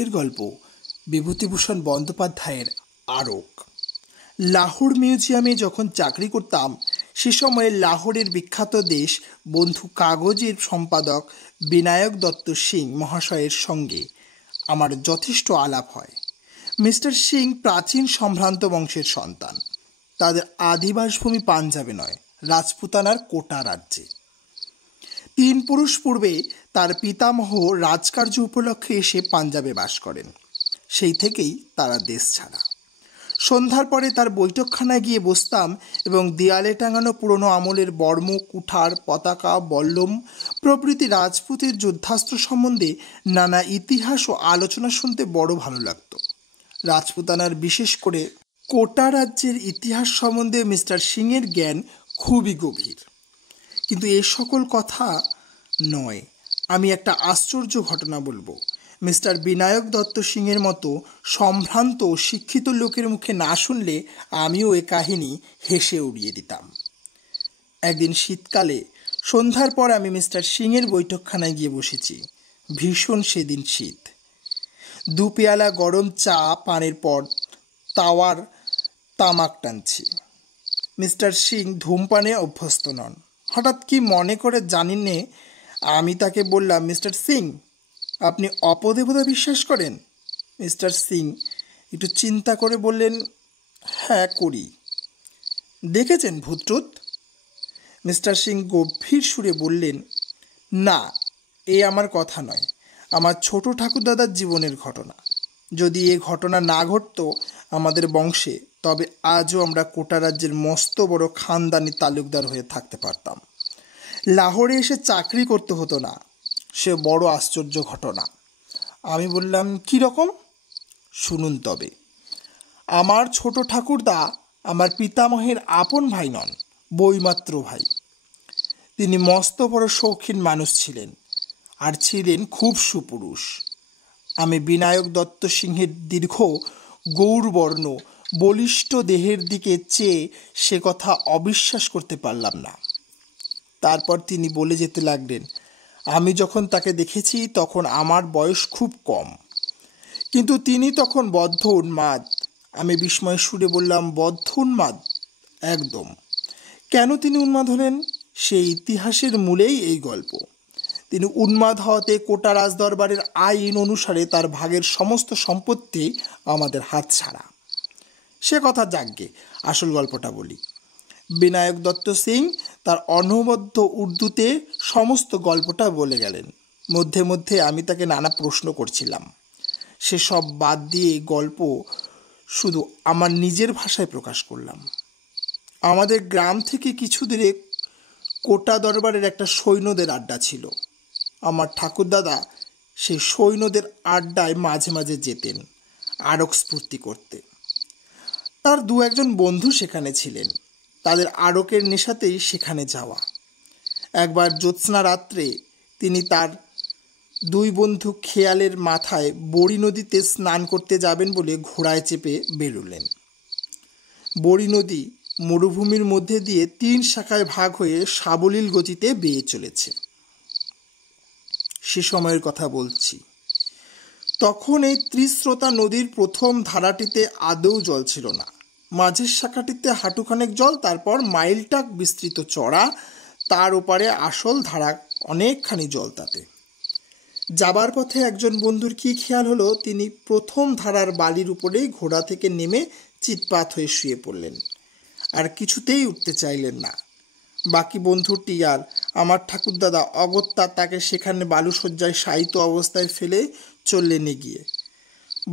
আজকের গল্প বিভূতিভূষণ বন্দ্যোপাধ্যায়ের আরক। লাহোর মিউজিয়ামে যখন চাকরি করতাম সে সময়ে লাহোরের বিখ্যাত দেশ বন্ধু কাগজের সম্পাদক বিনায়ক দত্ত সিং মহাশয়ের সঙ্গে আমার যথেষ্ট আলাপ হয়। মিস্টার সিং প্রাচীন সম্ভ্রান্ত বংশের সন্তান। তাদের আদিবাসভূমি পাঞ্জাবে নয়, রাজপুতানার কোটা রাজ্যে। 3 পুরুষ পূর্বে তার পিতামহ রাজকার্য উপলক্ষে এসে পাঞ্জাবে বাস করেন। সেই থেকেই তারা দেশ ছাড়া। সন্ধ্যার পরে তার বৈঠকখানায় গিয়ে বসতাম এবং দেয়ালে টাঙানো পুরনো আমলের বর্ম, কুঠার, পতাকা, বল্লম প্রভৃতি রাজপুতের যুদ্ধাস্ত্র সম্বন্ধে নানা ইতিহাস ও আলোচনা শুনতে বড় ভালো লাগতো। রাজপুতানার বিশেষ করে কোটা রাজ্যের ইতিহাস সম্বন্ধে মিস্টার সিংয়ের জ্ঞান খুবই গভীর। কিন্তু এ সকল কথা নয়, আমি একটা আশ্চর্য ঘটনা বলবো। মিস্টার বিনায়ক দত্ত সিংয়ের মতো সম্ভ্রান্ত শিক্ষিত লোকের মুখে না শুনলে আমিও এ কাহিনী হেসে উড়িয়ে দিতাম। একদিন শীতকালে সন্ধ্যার পর আমি মিস্টার সিংয়ের বৈঠকখানায় গিয়ে বসেছি। ভীষণ সেদিন শীত। 2 পেয়ালা গরম চা পানের পর তাওয়ার তামাক টানছি। মিস্টার সিং ধূমপানে অভ্যস্ত নন। হঠাৎ কি মনে করে জানি নে আমি তাকে বললাম, মিস্টার সিং, আপনি অপদেবতা বিশ্বাস করেন? মিস্টার সিং একটু চিন্তা করে বললেন, হ্যাঁ করি। দেখেছেন ভূতটুত? মিস্টার সিং গভীর সুরে বললেন, না, এ আমার কথা নয়, আমার ছোট ঠাকুরদাদার জীবনের ঘটনা। যদি এ ঘটনা না ঘটত আমাদের বংশে, তবে আজও আমরা কোটা রাজ্যের মস্ত বড় খানদানি তালুকদার হয়ে থাকতে পারতাম। লাহোরে এসে চাকরি করতে হতো না। সে বড় আশ্চর্য ঘটনা। আমি বললাম, কী রকম? শুনুন তবে। আমার ছোট ঠাকুরদা আমার পিতামহের আপন ভাই নন, বইমাত্র ভাই। তিনি মস্ত বড় শৌখিন মানুষ ছিলেন, আর ছিলেন খুব সুপুরুষ। আমি বিনায়ক দত্ত সিংহের দীর্ঘ গৌরবর্ণ বলিষ্ঠ দেহের দিকে চেয়ে সে কথা অবিশ্বাস করতে পারলাম না। তারপর তিনি বলে যেতে লাগলেন, আমি যখন তাকে দেখেছি তখন আমার বয়স খুব কম, কিন্তু তিনি তখন বদ্ধ উন্মাদ। আমি বিস্ময় সুরে বললাম, বদ্ধ উন্মাদ? একদম। কেন তিনি উন্মাদ হলেন? সেই ইতিহাসের মূলেই এই গল্প। তিনি উন্মাদ হওয়াতে কোটা রাজদরবারের আইন অনুসারে তার ভাগের সমস্ত সম্পত্তি আমাদের হাতছাড়া। সে কথা যাকগে, আসল গল্পটা বলি। বিনায়ক দত্ত সিং তার অনবদ্য উর্দুতে সমস্ত গল্পটা বলে গেলেন। মধ্যে মধ্যে আমি তাকে নানা প্রশ্ন করছিলাম। সে সব বাদ দিয়ে গল্প শুধু আমার নিজের ভাষায় প্রকাশ করলাম। আমাদের গ্রাম থেকে কিছু দূরে কোটা দরবারের একটা সৈন্যদের আড্ডা ছিল। আমার ঠাকুরদাদা সেই সৈন্যদের আড্ডায় মাঝে মাঝে যেতেন আরক স্ফূর্তি করতে। তার 2-1 বন্ধু সেখানে ছিলেন। তাদের আরকের নেশাতেই সেখানে যাওয়া। একবার জ্যোৎস্না রাত্রে তিনি তার 2 বন্ধু খেয়ালের মাথায় বড়ি নদীতে স্নান করতে যাবেন বলে ঘোড়ায় চেপে বেরোলেন। বড়ি নদী মরুভূমির মধ্যে দিয়ে 3 শাখায় ভাগ হয়ে সাবলীল গতিতে বেয়ে চলেছে। সে সময়ের কথা বলছি। তখন এই ত্রিস্রোতা নদীর প্রথম ধারাটিতে আদৌ জল ছিল না। মাঝের শাখাটিতে হাঁটুখানেক জল, তারপর মাইলটাক বিস্তৃত চড়া, তার ওপারে আসল ধারা অনেকখানি জল। তাতে যাবার পথে একজন বন্ধুর কি খেয়াল হলো, তিনি প্রথম ধারার বালির উপরেই ঘোড়া থেকে নেমে চিৎপাত হয়ে শুয়ে পড়লেন, আর কিছুতেই উঠতে চাইলেন না। বাকি বন্ধুটি আর আমার ঠাকুরদাদা অগত্যা তাকে সেখানে বালুশয্যায় শায়িত অবস্থায় ফেলে চললেন এগিয়ে।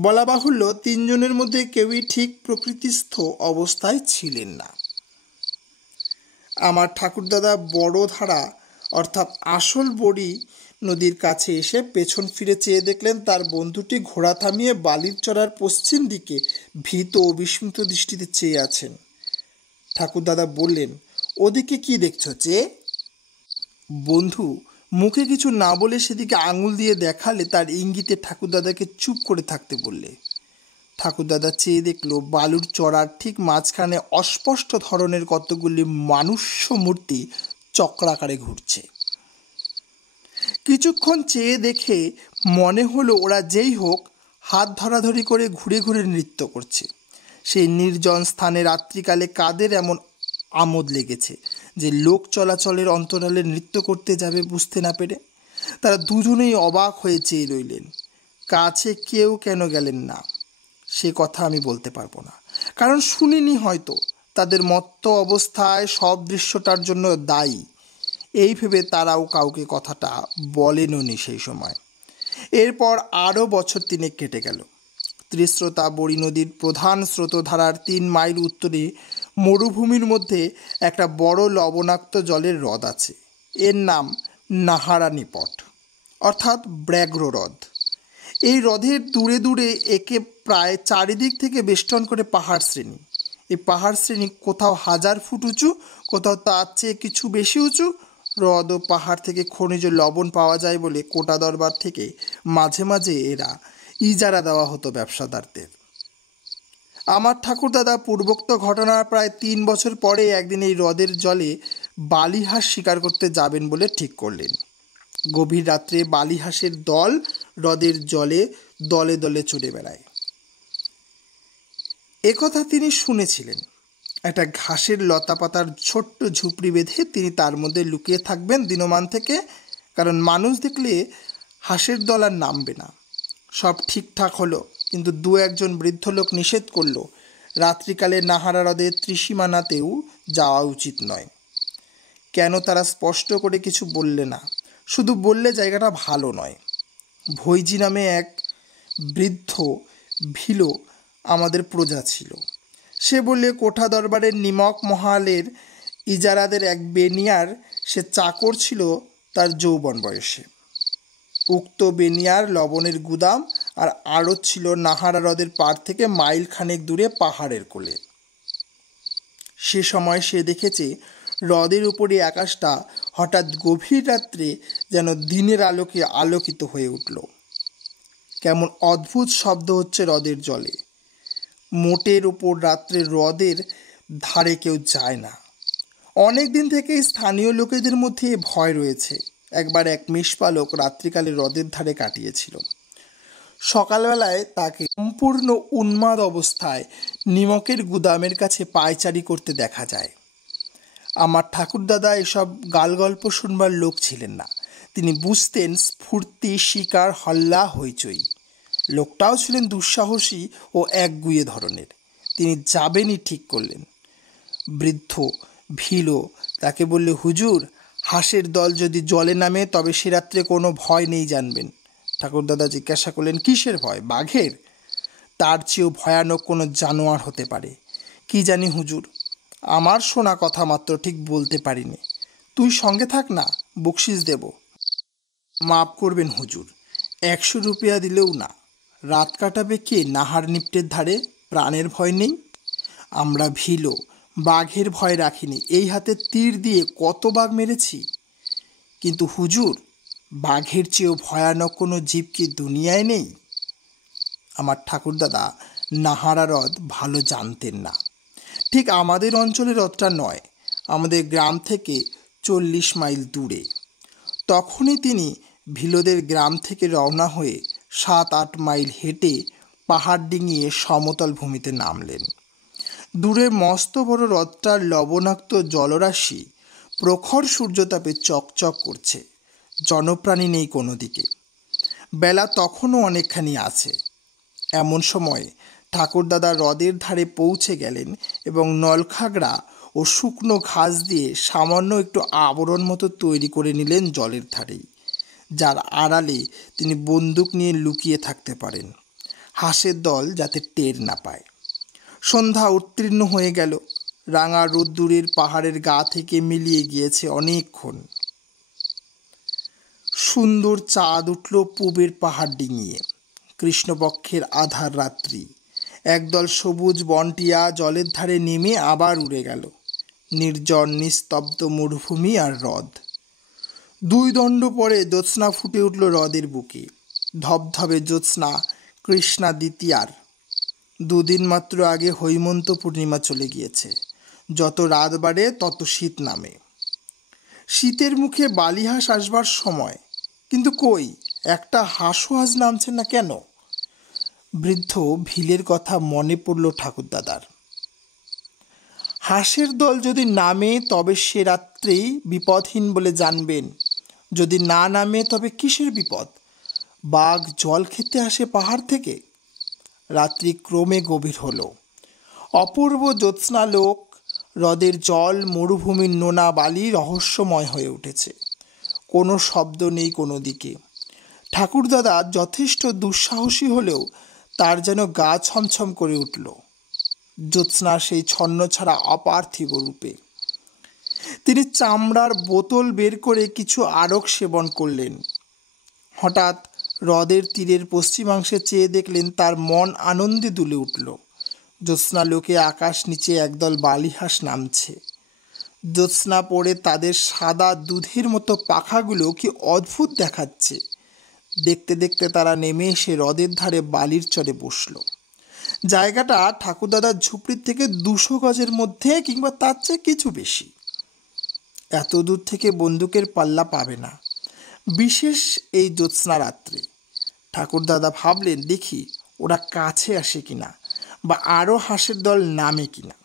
বলা বাহুল্য, 3 জনের মধ্যে কেউই ঠিক প্রকৃতিস্থ অবস্থায় ছিলেন না। আমার ঠাকুরদাদা বড় ধারা অর্থাৎ আসল বড়ি নদীর কাছে এসে পেছন ফিরে চেয়ে দেখলেন তার বন্ধুটি ঘোড়া থামিয়ে বালির চড়ার পশ্চিম দিকে ভীত ও বিস্মিত দৃষ্টিতে চেয়ে আছেন। ঠাকুরদাদা বললেন, ওদিকে কি দেখছো চেয়ে? বন্ধু মুখে কিছু না বলে সেদিকে আঙুল দিয়ে দেখালে তার ইঙ্গিতে ঠাকুরদাদাকে চুপ করে থাকতে বললে। ঠাকুরদাদা চেয়ে দেখল বালুর চড়ার ঠিক মাঝখানে অস্পষ্ট ধরনের কতগুলি মানুষ্য মূর্তি চক্রাকারে ঘুরছে। কিছুক্ষণ চেয়ে দেখে মনে হলো ওরা যেই হোক হাত ধরাধরি করে ঘুরে ঘুরে নৃত্য করছে। সেই নির্জন স্থানে রাত্রিকালে কাদের এমন আমোদ লেগেছে যে লোক চলাচলের অন্তরালে নৃত্য করতে যাবে বুঝতে না পেরে? তারা দুজনেই অবাক হয়ে চেয়ে রইলেন। কাছে কেউ কেন গেলেন না সে কথা আমি বলতে পারবো না, কারণ শুনিনি হয়তো। তাদের মত্ত অবস্থায় সব দৃশ্যটার জন্য দায়ী এই ভেবে তারাও কাউকে কথাটা বলেননি সেই সময়। এরপর আরও বছর 3 কেটে গেল। ত্রিস্রোতা বড়ি নদীর প্রধান স্রোতধারার 3 মাইল উত্তরে মরুভূমির মধ্যে একটা বড় লবণাক্ত জলের হ্রদ আছে। এর নাম নাহারানিপট, অর্থাৎ ব্র্যাঘ্র হ্রদ। এই হ্রদের দূরে দূরে একে প্রায় চারিদিক থেকে বেষ্টন করে পাহাড় শ্রেণী। এই পাহাড় শ্রেণী কোথাও 1000 ফুট উঁচু, কোথাও তার চেয়ে কিছু বেশি উঁচু। হ্রদ ও পাহাড় থেকে খনিজ লবণ পাওয়া যায় বলে কোটা দরবার থেকে মাঝে মাঝে এরা ইজারা দেওয়া হতো ব্যবসাদারদের। আমার ঠাকুরদাদা পূর্বোক্ত ঘটনার প্রায় 3 বছর পরে একদিন এই হ্রদের জলে বালিহাঁস শিকার করতে যাবেন বলে ঠিক করলেন। গভীর রাত্রে বালিহাঁসের দল হ্রদের জলে দলে দলে চড়ে বেড়ায়, একথা তিনি শুনেছিলেন। একটা ঘাসের লতাপাতার ছোট্ট ঝুপড়ি বেঁধে তিনি তার মধ্যে লুকিয়ে থাকবেন দিনমান থেকে, কারণ মানুষ দেখলে হাঁসের দল আর নামবে না। সব ঠিকঠাক হলো, কিন্তু 2-1 বৃদ্ধ লোক নিষেধ করলো রাত্রিকালে নাহারা হ্রদের ত্রিসীমানাতেও যাওয়া উচিত নয়। কেন তারা স্পষ্ট করে কিছু বললে না, শুধু বললে জায়গাটা ভালো নয়। ভৈজি নামে এক বৃদ্ধ ভিলো আমাদের প্রজা ছিল। সে বললে কোঠা দরবারের নিমক মহালের ইজারাদের এক বেনিয়ার সে চাকর ছিল তার যৌবন বয়সে। উক্ত বেনিয়ার লবণের গুদাম আর আড়ত ছিল নাহারা হ্রদের পাড় থেকে মাইল খানেক দূরে পাহাড়ের কোলে। সে সময় সে দেখেছে হ্রদের উপরে আকাশটা হঠাৎ গভীর রাত্রে যেন দিনের আলোকে আলোকিত হয়ে উঠল। কেমন অদ্ভুত শব্দ হচ্ছে হ্রদের জলে। মোটের ওপর রাত্রে হ্রদের ধারে কেউ যায় না। অনেক দিন থেকে স্থানীয় লোকেদের মধ্যে ভয় রয়েছে। একবার এক মেষপালক রাত্রিকালে হ্রদের ধারে কাটিয়েছিল। সকালবেলায় তাকে সম্পূর্ণ উন্মাদ অবস্থায় নিমকের গুদামের কাছে পায়চারি করতে দেখা যায়। আমার ঠাকুরদাদা এসব গালগল্প শুনবার লোক ছিলেন না। তিনি বুঝতেন স্ফূর্তি, শিকার, হল্লা, হইচই। লোকটাও ছিলেন দুঃসাহসী ও একগুঁয়ে ধরনের। তিনি যাবেনই ঠিক করলেন। বৃদ্ধ ভিলো তাকে বললে, হুজুর, হাঁসের দল যদি জলে নামে তবে সে রাত্রে কোনো ভয় নেই জানবেন। ঠাকুরদাদা জিজ্ঞাসা করলেন, কিসের ভয়? বাঘের? তার চেয়েও ভয়ানক কোনো জানোয়ার হতে পারে। কি জানি হুজুর, আমার শোনা কথা মাত্র ঠিক বলতে পারিনি। তুই সঙ্গে থাক না, বকশিস দেব। মাপ করবেন হুজুর, 100 রুপিয়া দিলেও না। রাত কাটাবে কে নাহার নিপটের ধারে? প্রাণের ভয় নেই? আমরা ভিলো, বাঘের ভয় রাখিনি। এই হাতে তীর দিয়ে কত বাঘ মেরেছি। কিন্তু হুজুর, বাঘের চেয়েও ভয়ানক কোনো জীব কি দুনিয়ায় নেই? আমার ঠাকুরদাদা নাহারা হ্রদ ভালো জানতেন না। ঠিক আমাদের অঞ্চলের হ্রদটা নয়, আমাদের গ্রাম থেকে 40 মাইল দূরে। তখনই তিনি ভিলোদের গ্রাম থেকে রওনা হয়ে 7-8 মাইল হেঁটে পাহাড় ডিঙিয়ে সমতল ভূমিতে নামলেন। দূরে মস্ত বড় হ্রদটার লবণাক্ত জলরাশি প্রখর সূর্যতাপে চকচক করছে। জনপ্রাণী নেই কোনো দিকে। বেলা তখনও অনেকখানি আছে। এমন সময় ঠাকুরদাদা হ্রদের ধারে পৌঁছে গেলেন এবং নলখাগড়া ও শুকনো ঘাস দিয়ে সামান্য একটু আবরণ মতো তৈরি করে নিলেন জলের ধারেই, যার আড়ালে তিনি বন্দুক নিয়ে লুকিয়ে থাকতে পারেন, হাঁসের দল যাতে টের না পায়। সন্ধ্যা উত্তীর্ণ হয়ে গেল। রাঙা রোদ্দুরের পাহাড়ের গা থেকে মিলিয়ে গিয়েছে অনেকক্ষণ। সুন্দর চাঁদ উঠল পূবের পাহাড় ডিঙিয়ে। কৃষ্ণপক্ষের আধার রাত্রি। একদল সবুজ বনটিয়া জলের ধারে নেমে আবার উড়ে গেল। নির্জন নিস্তব্ধ মরুভূমি আর হ্রদ। 2 দণ্ড পরে জ্যোৎস্না ফুটে উঠল হ্রদের বুকে। ধবধবে জ্যোৎস্না, কৃষ্ণা দ্বিতীয়ার। 2 দিন মাত্র আগে হৈমন্ত পূর্ণিমা চলে গিয়েছে। যত রাত বাড়ে তত শীত নামে। শীতের মুখে বালিহাঁস আসবার সময়, কিন্তু কই একটা হাঁসও আজ নামছে না কেন? বৃদ্ধ ভিলের কথা মনে পড়ল ঠাকুরদাদার। হাঁসের দল যদি নামে তবে সে রাত্রেই বিপদহীন বলে জানবেন, যদি না নামে তবে কিসের বিপদ? বাঘ জল খেতে আসে পাহাড় থেকে। রাত্রি ক্রমে গভীর হলো। অপূর্ব জ্যোৎস্নালোক, হ্রদের জল, মরুভূমির নোনা বালি রহস্যময় হয়ে উঠেছে। কোনো শব্দ নেই কোনো দিকে। ঠাকুরদাদা যথেষ্ট দুঃসাহসী হলেও তার যেন গা ছমছম করে উঠল জ্যোৎস্নার সেই ছন্ন ছাড়া অপার্থিব রূপে। তিনি চামড়ার বোতল বের করে কিছু আরক সেবন করলেন। হঠাৎ হ্রদের তীরের পশ্চিমাংশে চেয়ে দেখলেন তার মন আনন্দে দুলে উঠল। জ্যোৎস্নালোকে আকাশ নিচে একদল বালিহাঁস নামছে। জ্যোৎস্না পড়ে তাদের সাদা দুধের মতো পাখাগুলো কি অদ্ভুত দেখাচ্ছে। দেখতে দেখতে তারা নেমে এসে হ্রদের ধারে বালির চরে বসল। জায়গাটা ঠাকুরদাদার ঝুপড়ির থেকে 200 গজের মধ্যে কিংবা তার চেয়ে কিছু বেশি। এত দূর থেকে বন্দুকের পাল্লা পাবে না, বিশেষ এই জ্যোৎস্না রাত্রে। ঠাকুরদাদা ভাবলেন, দেখি ওরা কাছে আসে কিনা, বা আরও হাঁসের দল নামে কিনা।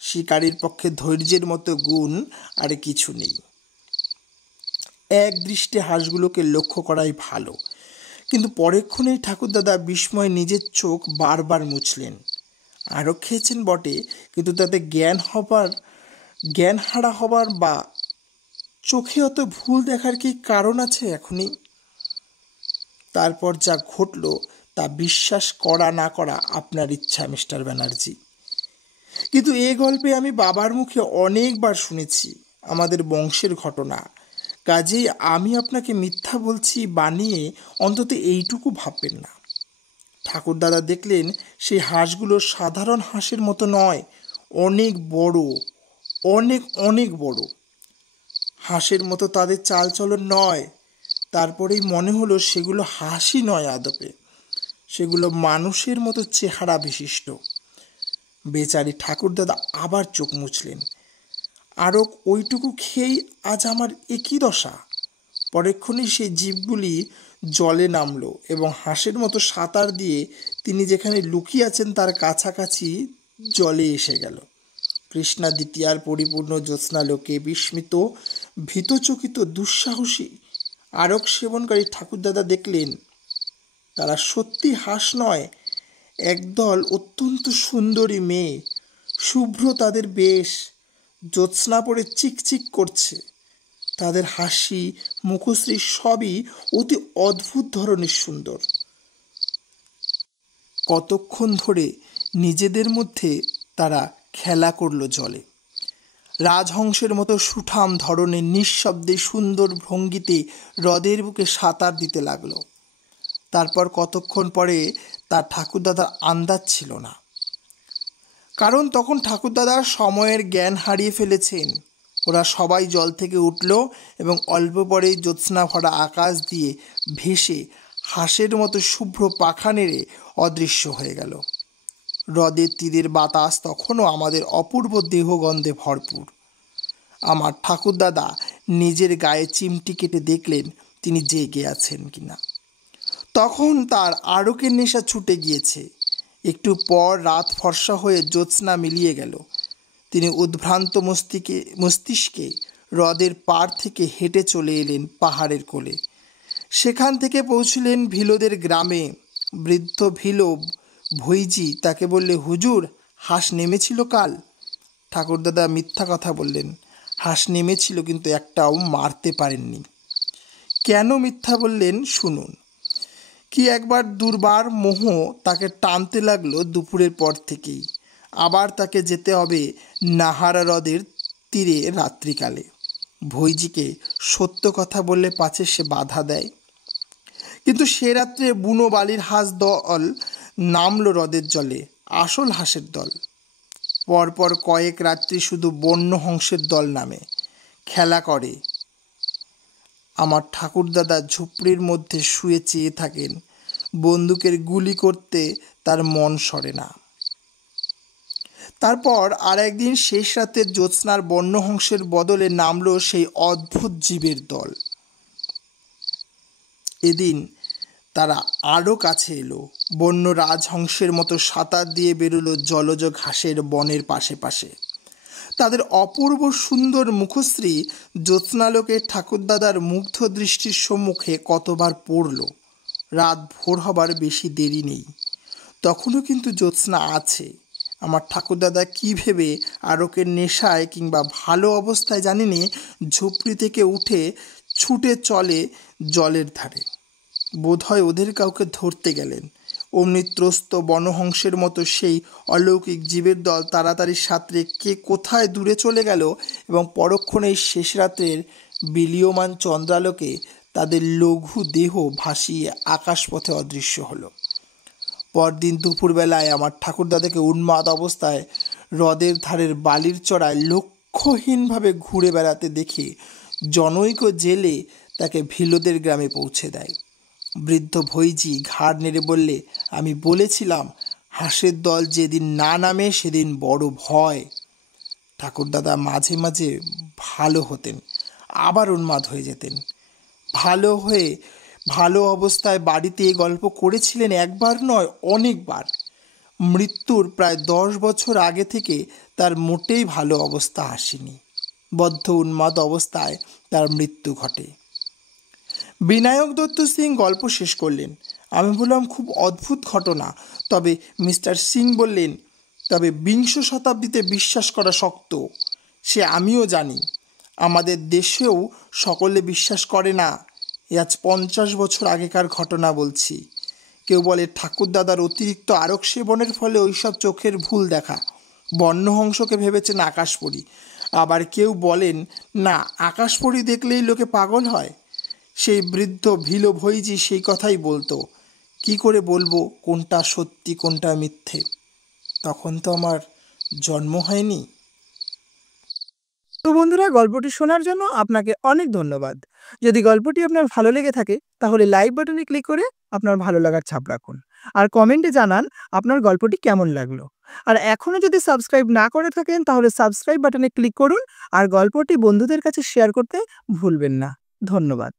শিকারীর পক্ষে ধৈর্যের মতো গুণ আর কিছু নেই। এক দৃষ্টে হাঁসগুলোকে লক্ষ্য করাই ভালো। কিন্তু পরেক্ষণেই ঠাকুরদাদা বিস্ময়ে নিজের চোখ বারবার মুছলেন। আরও খেয়েছেন বটে, কিন্তু তাতে জ্ঞান হারা হবার বা চোখে অত ভুল দেখার কি কারণ আছে এখনই? তারপর যা ঘটল তা বিশ্বাস করা না করা আপনার ইচ্ছা মিস্টার ব্যানার্জি। কিন্তু এ গল্পে আমি বাবার মুখে অনেকবার শুনেছি, আমাদের বংশের ঘটনা। কাজেই আমি আপনাকে মিথ্যা বলছি বানিয়ে অন্তত এইটুকু ভাববেন না। ঠাকুরদাদা দেখলেন সেই হাঁসগুলো সাধারণ হাঁসের মতো নয়, অনেক বড়, অনেক অনেক বড়। হাঁসের মতো তাদের চালচলন নয়। তারপরেই মনে হলো সেগুলো হাঁসই নয় আদপে, সেগুলো মানুষের মতো চেহারা বিশিষ্ট। বেচারি ঠাকুরদাদা আবার চোখ মুছলেন। আরও ওইটুকু খেয়েই আজ আমার একই দশা। পরেক্ষণেই সেই জীবগুলি জলে নামলো এবং হাঁসের মতো সাঁতার দিয়ে তিনি যেখানে লুকিয়ে আছেন তার কাছাকাছি জলে এসে গেল। কৃষ্ণা দ্বিতীয়ার পরিপূর্ণ জ্যোৎস্নালোকে বিস্মিত, ভীতচকিত, দুঃসাহসী আরক সেবনকারী ঠাকুরদাদা দেখলেন তারা সত্যি হাঁস নয়, একদল অত্যন্ত সুন্দরী মেয়ে। শুভ্র তাদের বেশ, জ্যোৎস্না পড়ে চিকচিক করছে। তাদের হাসি, মুখশ্রী সবই অতি অদ্ভুত ধরনের সুন্দর। কতক্ষণ ধরে নিজেদের মধ্যে তারা খেলা করলো জলে। রাজহংসের মতো সুঠাম ধরনের নিঃশব্দে সুন্দর ভঙ্গিতে হ্রদের বুকে সাঁতার দিতে লাগলো। তারপর কতক্ষণ পরে তার ঠাকুরদাদার আন্দাজ ছিল না, কারণ তখন ঠাকুরদাদা সময়ের জ্ঞান হারিয়ে ফেলেছেন। ওরা সবাই জল থেকে উঠল এবং অল্প পরেই জ্যোৎস্না ভরা আকাশ দিয়ে ভেসে হাঁসের মতো শুভ্র পাখা নেড়ে অদৃশ্য হয়ে গেল। হ্রদের তীরের বাতাস তখনও আমাদের অপূর্ব দেহগন্ধে ভরপুর। আমার ঠাকুরদাদা নিজের গায়ে চিমটি কেটে দেখলেন তিনি জেগে আছেন কিনা। তখন তার আরকের নেশা ছুটে গিয়েছে। একটু পর রাত ফর্সা হয়ে জ্যোৎস্না মিলিয়ে গেল। তিনি উদ্ভ্রান্ত মস্তিষ্কে হ্রদের পাড় থেকে হেঁটে চলে এলেন পাহাড়ের কোলে। সেখান থেকে পৌঁছলেন ভিলোদের গ্রামে। বৃদ্ধ ভিলো ভৈজি তাকে বললে, হুজুর, হাঁস নেমেছিল কাল। ঠাকুরদাদা মিথ্যা কথা বললেন। হাঁস নেমেছিল, কিন্তু একটাও মারতে পারেননি। কেন মিথ্যা বললেন শুনুন। কি একবার দুর্বার মোহ তাকে টানতে লাগলো দুপুরের পর থেকেই। আবার তাকে যেতে হবে নাহারা হ্রদের তীরে রাত্রিকালে। ভৈজিকে সত্য কথা বললে পাছে সে বাধা দেয়। কিন্তু সে রাত্রে বুনো বালির হাঁস দল নামলো হ্রদের জলে, আসল হাঁসের দল। পরপর কয়েক রাত্রি শুধু বন্য হংসের দল নামে, খেলা করে। আমার ঠাকুরদাদা ঝুপড়ির মধ্যে শুয়ে চেয়ে থাকেন। বন্দুকের গুলি করতে তার মন সরে না। তারপর আর একদিন শেষ রাতের জ্যোৎস্নার বন্যহংসের বদলে নামলো সেই অদ্ভুত জীবের দল। এদিন তারা আরও কাছে এলো। বন্য রাজহংসের মতো সাঁতার দিয়ে বেরোলো জলজ ঘাসের বনের পাশে পাশে। তাদের অপূর্ব সুন্দর মুখশ্রী জ্যোৎস্নালোকের ঠাকুরদাদার মুগ্ধ দৃষ্টির সম্মুখে কতবার পড়ল। রাত ভোর হবার বেশি দেরি নেই, তখনও কিন্তু জ্যোৎস্না আছে। আমার ঠাকুরদাদা কী ভেবে আরকের নেশায় কিংবা ভালো অবস্থায় জানি নে ঝুপড়ি থেকে উঠে ছুটে চলে জলের ধারে। বোধহয় ওদের কাউকে ধরতে গেলেন। অমনি ত্রস্ত বনহংসের মতো সেই অলৌকিক জীবের দল তাড়াতাড়ি সাঁতরে কে কোথায় দূরে চলে গেল এবং পরক্ষণেই শেষ রাত্রের বিলীয়মান চন্দ্রালোকে তাদের লঘু দেহ ভাসিয়ে আকাশপথে অদৃশ্য হলো। পরদিন দুপুরবেলায় আমার ঠাকুরদাদাকে উন্মাদ অবস্থায় হ্রদের ধারের বালির চড়ায় লক্ষ্যহীনভাবে ঘুরে বেড়াতে দেখে জনৈক জেলে তাকে ভিলোদের গ্রামে পৌঁছে দেয়। বৃদ্ধ ভৈজি ঘাড় নেড়ে বললে, আমি বলেছিলাম হাঁসের দল যেদিন না নামে সেদিন বড় ভয়। ঠাকুরদাদা মাঝে মাঝে ভালো হতেন, আবার উন্মাদ হয়ে যেতেন। ভালো অবস্থায় বাড়িতে এই গল্প করেছিলেন একবার নয়, অনেকবার। মৃত্যুর প্রায় 10 বছর আগে থেকে তার মোটেই ভালো অবস্থা আসেনি। বদ্ধ উন্মাদ অবস্থায় তার মৃত্যু ঘটে। বিনায়ক দত্ত সিং গল্প শেষ করলেন। আমি বললাম, খুব অদ্ভুত ঘটনা। তবে মিস্টার সিং বললেন, তবে 20 শতাব্দীতে বিশ্বাস করা শক্ত, সে আমিও জানি। আমাদের দেশেও সকলে বিশ্বাস করে না। আজ 50 বছর আগেকার ঘটনা বলছি। কেউ বলে ঠাকুরদাদার অতিরিক্ত আরক সেবনের ফলে ওইসব চোখের ভুল দেখা, বন্যহংসকে ভেবেছেন আকাশপরী। আবার কেউ বলেন না, আকাশপরী দেখলেই লোকে পাগল হয়। সেই বৃদ্ধ ভিলো ভৈজি সেই কথাই বলতো। কি করে বলবো কোনটা সত্যি কোনটা মিথ্যে? তখন তো আমার জন্ম হয়নি। তো বন্ধুরা, গল্পটি শোনার জন্য আপনাকে অনেক ধন্যবাদ। যদি গল্পটি আপনার ভালো লেগে থাকে তাহলে লাইক বাটনে ক্লিক করে আপনার ভালো লাগার ছাপ রাখুন, আর কমেন্টে জানান আপনার গল্পটি কেমন লাগলো। আর এখনো যদি সাবস্ক্রাইব না করে থাকেন তাহলে সাবস্ক্রাইব বাটনে ক্লিক করুন, আর গল্পটি বন্ধুদের কাছে শেয়ার করতে ভুলবেন না। ধন্যবাদ।